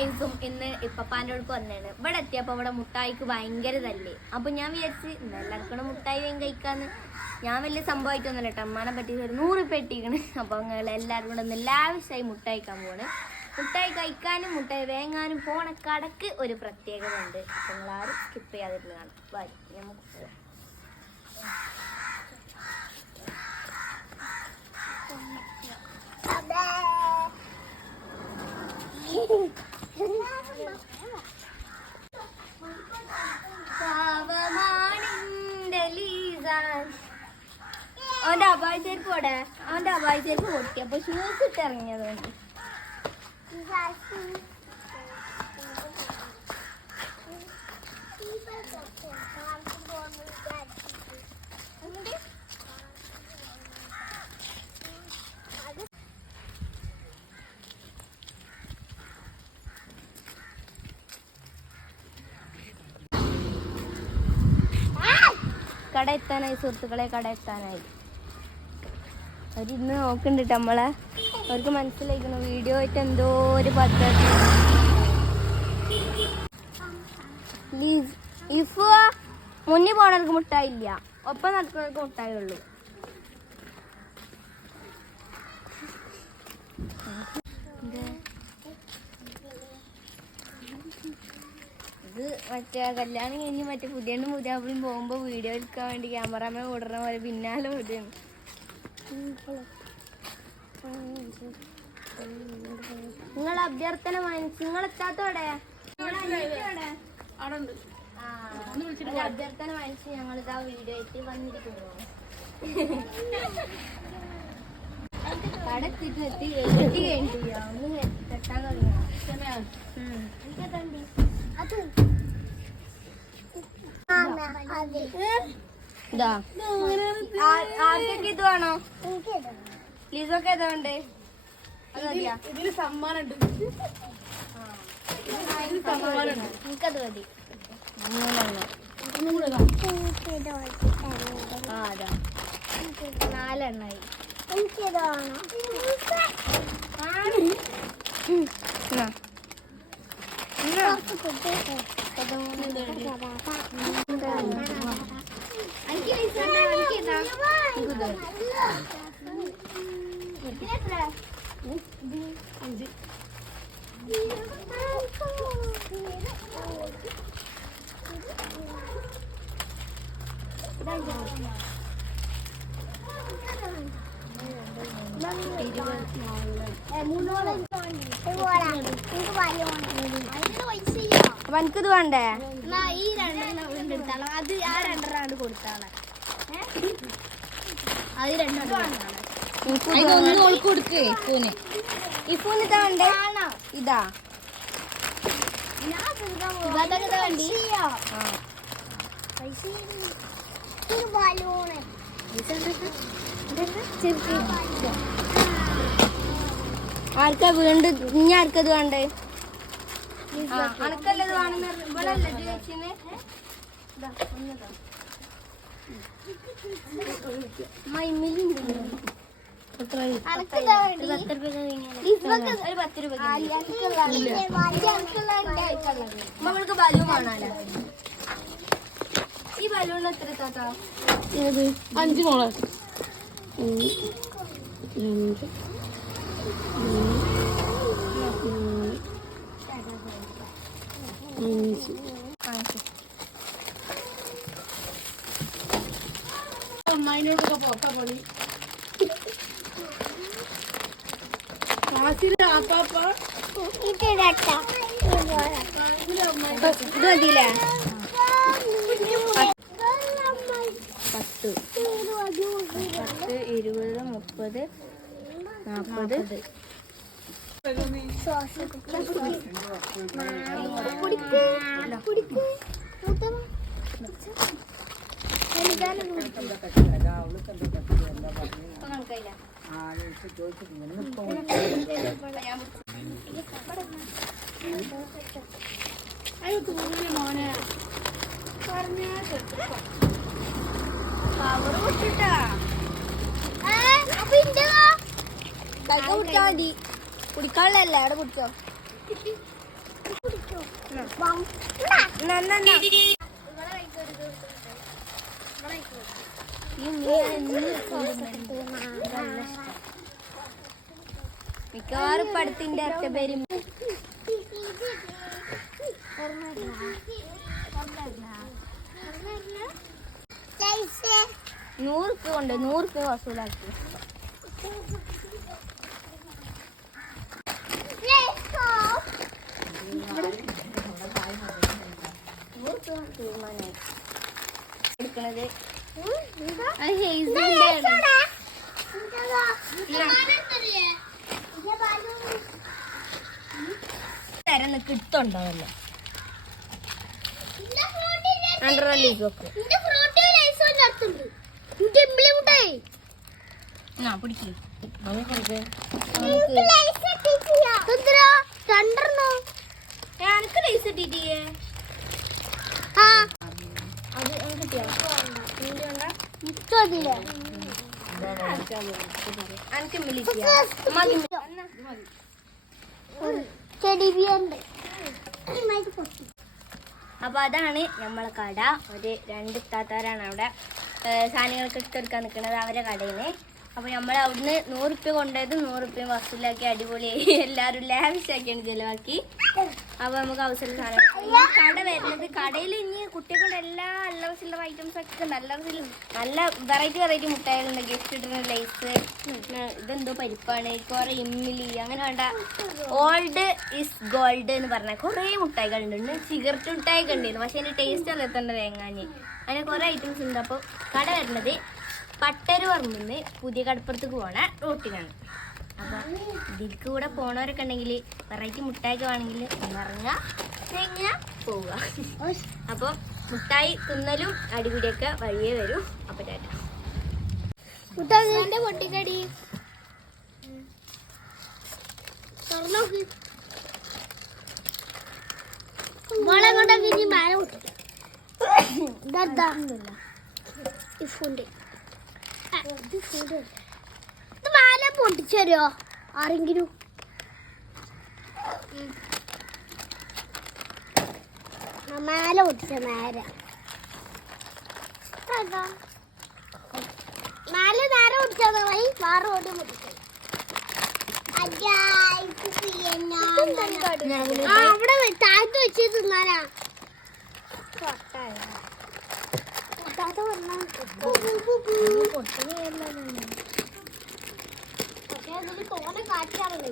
ഗൈസും ഇന്ന് ഇപ്പാനോട് വന്നാണ്. ഇവിടെ എത്തിയപ്പോൾ ഇവിടെ മുട്ടായിക്ക് ഭയങ്കര തല്ലേ. അപ്പോൾ ഞാൻ വിചാരിച്ച് എല്ലാവർക്കും മുട്ടായി വേഗം കഴിക്കാന്ന്. ഞാൻ വലിയ സംഭവമായിട്ടൊന്നുമില്ല കേട്ടോ. അമ്മാനെ പറ്റി ഒരു 100 പെട്ടിക്കണ്. അപ്പോൾ നിങ്ങൾ എല്ലാവരും കൂടെ ഒന്ന് ലാവിഷായി മുട്ടായിക്കാൻ പോവാണ്. മുട്ടായി കഴിക്കാനും മുട്ടായി വേങ്ങാനും പോണ കടക്ക് ഒരു പ്രത്യേകത ഉണ്ട്. അപ്പോൾ നിങ്ങളാരും സ്കിപ്പ് ചെയ്യാതിരുന്നതാണ്. വരും നമുക്ക് പോവാം. അവന്റെ അപായച്ചേർക്ക് പോടെ. അവന്റെ അപായച്ചേർക്ക് പൊട്ടി. അപ്പൊ ഷൂസ് ഇട്ട് ഇറങ്ങിയതുകൊണ്ട് കട എത്താനായി സുഹൃത്തുക്കളെ, കട എത്താനായി. അവരിന്ന് നോക്കണ്ടിട്ട് നമ്മളെ. അവർക്ക് മനസ്സിലായിരിക്കുന്നു വീഡിയോ ആയിട്ട് എന്തോ ഒരു പദ്ധതി. ഇഫ് മുന്നിൽ പോണവർക്ക് മുട്ടായില്ല, ഒപ്പം നടക്കുന്നവർക്ക് മുട്ടായി ഉള്ളൂ. ഇത് മറ്റേ കല്യാണം കഴിഞ്ഞ് മറ്റേ പുതിയണ്ണും പുതിയാപ്പിളും പോകുമ്പോ വീഡിയോ എടുക്കാൻ വേണ്ടി ക്യാമറാമാൻ ഓടുന്ന പോലെ പിന്നാലെ ഓടുകയാണ്. നിങ്ങൾ അഭ്യർത്ഥന വാങ്ങിച്ചു. നിങ്ങൾ എത്താത്തോടെ അഭ്യർത്ഥന വാങ്ങിച്ച് ഞങ്ങളിതാ വീഡിയോ ആയിട്ട് വന്നിരിക്കുന്നു. കടത്തിട്ട് എത്തി കഴിഞ്ഞിട്ടില്ല. ഒന്ന് കെട്ടാൻ തുടങ്ങിയ ആർക്കൊക്കെ ഇത് വേണോ? ലീസൊക്കെ ഏതാ വേണ്ടേ? ഇതില് സമ്മാനുണ്ട്. എനിക്കത് മതി. 3 4 എനിക്കിത് വേണ്ടേ? ഈ 2 എടുത്താളോ? അത് ആ 2 കൊടുത്താളെ. അത് 2 കൊടുക്കേ. ഇപ്പൂന് ഇതാ വേണ്ടേ? ഇതാ ആർക്കാ വീണ്ടും ഇനി ആർക്കത് വേണ്ടേ? അനക്കല്ലത് വേണമെന്ന് ഇവിടെ അല്ലേ ചേച്ചിന്? നമ്മൾക്ക് ബലൂൺ കാണാലോ. ഈ ബലൂൺ എത്ര താത്താ? 5 മോളെ. 5 പോട്ടാ പൊളി. ഇത് മതിയില്ലേ? 10 20 30 40 മോനെ പവർ പൊട്ടിട്ടാ. കുടിക്കാനുള്ളല്ല അവിടെ കുടിച്ചോ. മിക്കവാറും പടത്തിന്റെ അർത്ഥ പേരും നൂറുപ്യ കൊണ്ട് 100 വസൂലാക്കി. തീരുമാനമായി എടുക്കണത് തരം കിട്ടുണ്ടാവല്ലോ പിടിക്കും എനിക്ക് ലൈസ് കിട്ടിയേ അത് കിട്ടിയോ അപ്പൊ അതാണ് നമ്മളെ കട. ഒരു 2 താത്താരാണ് അവിടെ സാധനങ്ങളൊക്കെ എടുക്കാൻ നിൽക്കുന്നത് അവരെ കടയില്. അപ്പൊ നമ്മൾ അവിടുന്ന് 100 റുപ്യ കൊണ്ടുപോയത് 100 റുപ്യ വസൂലാക്കി അടിപൊളിയായി എല്ലാവരും ലാവിഷാക്കിയാണ് ചെലവാക്കി. അപ്പൊ നമുക്ക് അവസരം സാധനം കട വരുന്നത് കടയിൽ ഇനി കുട്ടികളുടെ എല്ലാ അല്ലറ ചില്ലറ ഐറ്റംസ് ഒക്കെ നല്ല വെറൈറ്റി മുട്ടായികളുണ്ട്. ഗിഫ്റ്റ് ഇടുന്ന ലൈസ്, ഇതെന്തോ പരിപ്പാണ്, കുറെ ഇമ്മിലി, അങ്ങനെ വേണ്ട ഓൾഡ് ഇസ് ഗോൾഡ് എന്ന് പറഞ്ഞ കുറെ മുട്ടായികളുണ്ട്. സിഗരറ്റ് മുട്ടായിഒക്കെ ഉണ്ടായിരുന്നു, പക്ഷെ അതിന്റെ ടേസ്റ്റ് അറിയത്തണ്ട തേങ്ങാഞ്ഞ് അങ്ങനെ കുറെ ഐറ്റംസ് ഉണ്ട്. അപ്പോൾ കട വരുന്നത് പട്ടരുപറമ്പിന്ന് പുതിയ കടപ്പുറത്തേക്ക് പോണ റോട്ടിനാണ്. അപ്പോൾ ഇതിൽക്ക് കൂടെ പോണവരൊക്കെ ഉണ്ടെങ്കിൽ വെറൈറ്റി മുട്ടായിക്ക് വേണമെങ്കിൽ ഇറങ്ങുക, എങ്ങനെ പോവുക. അപ്പോൾ മുട്ടായി തിന്നലും അടിപിടിയൊക്കെ വഴിയേ വരും. അപ്പോൾ ടാറ്റ പൊട്ടിക്കടി മാല പൊട്ടിച്ചോ ആരെങ്കിലും? മാല പൊട്ടിച്ച മാല നേരെ പൊട്ടിച്ചാൽ വേറെ ഓടി പൊട്ടിച്ചു. അവിടെ താഴത്ത് വെച്ച് തിന്നാനാ തോനെ കാറ്റാണല്ലോ.